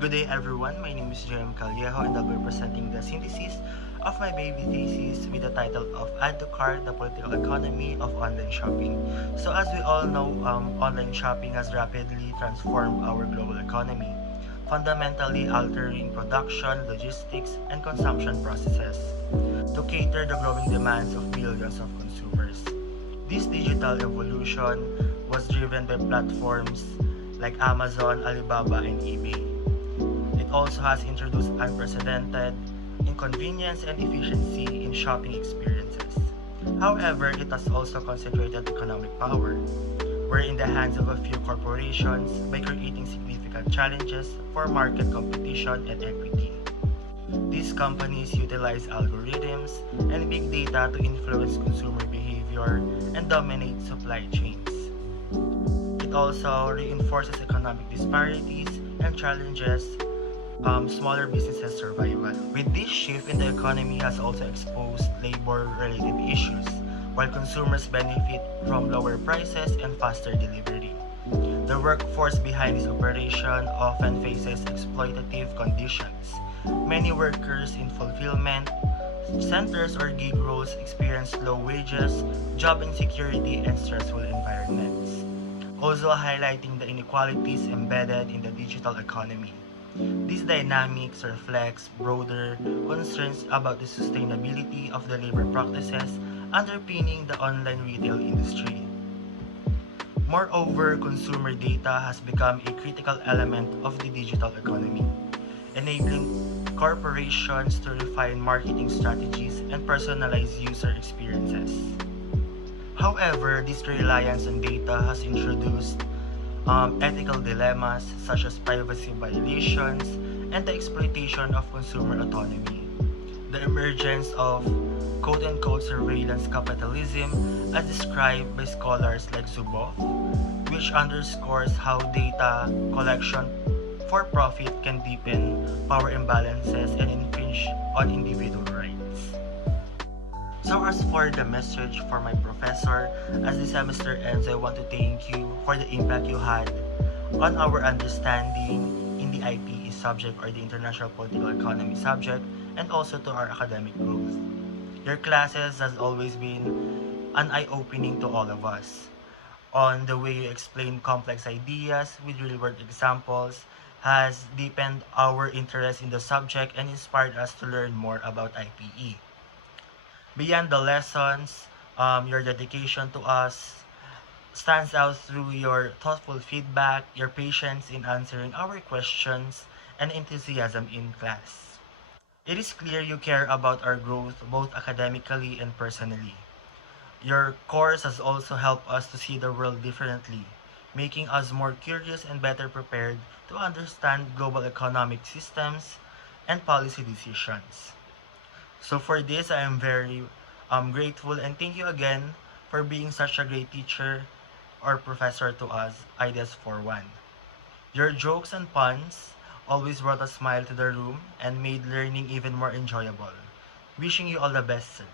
Good day everyone, my name is Jeremy Callejo and I'll be presenting the synthesis of my baby thesis with the title of Add to Cart, the Political Economy of Online Shopping. So as we all know, online shopping has rapidly transformed our global economy, fundamentally altering production, logistics, and consumption processes to cater the growing demands of billions of consumers. This digital evolution was driven by platforms like Amazon, Alibaba, and eBay. It also has introduced unprecedented inconvenience and efficiency in shopping experiences. However, it has also concentrated economic power, were in the hands of a few corporations by creating significant challenges for market competition and equity. These companies utilize algorithms and big data to influence consumer behavior and dominate supply chains. It also reinforces economic disparities and challenges smaller businesses' survival. With this shift in the economy has also exposed labor-related issues, while consumers benefit from lower prices and faster delivery. The workforce behind this operation often faces exploitative conditions. Many workers in fulfillment centers or gig roles experience low wages, job insecurity, and stressful environments, also highlighting the inequalities embedded in the digital economy. These dynamics reflects broader concerns about the sustainability of the labor practices underpinning the online retail industry. Moreover, consumer data has become a critical element of the digital economy, enabling corporations to refine marketing strategies and personalize user experiences. However, this reliance on data has introduced ethical dilemmas such as privacy violations and the exploitation of consumer autonomy. The emergence of quote-unquote surveillance capitalism as described by scholars like Zuboff, which underscores how data collection for profit can deepen power imbalances and infringe on individual rights. So as for the message for my professor, as the semester ends, I want to thank you for the impact you had on our understanding in the IPE subject or the International Political Economy subject and also to our academic growth. Your classes has always been an eye-opening to all of us. On the way you explain complex ideas with real-world examples has deepened our interest in the subject and inspired us to learn more about IPE. Beyond the lessons, your dedication to us stands out through your thoughtful feedback, your patience in answering our questions, and enthusiasm in class. It is clear you care about our growth both academically and personally. Your course has also helped us to see the world differently, making us more curious and better prepared to understand global economic systems and policy decisions. So for this, I am very grateful and thank you again for being such a great teacher or professor to us, Ideas for One. Your jokes and puns always brought a smile to the room and made learning even more enjoyable. Wishing you all the best, sir.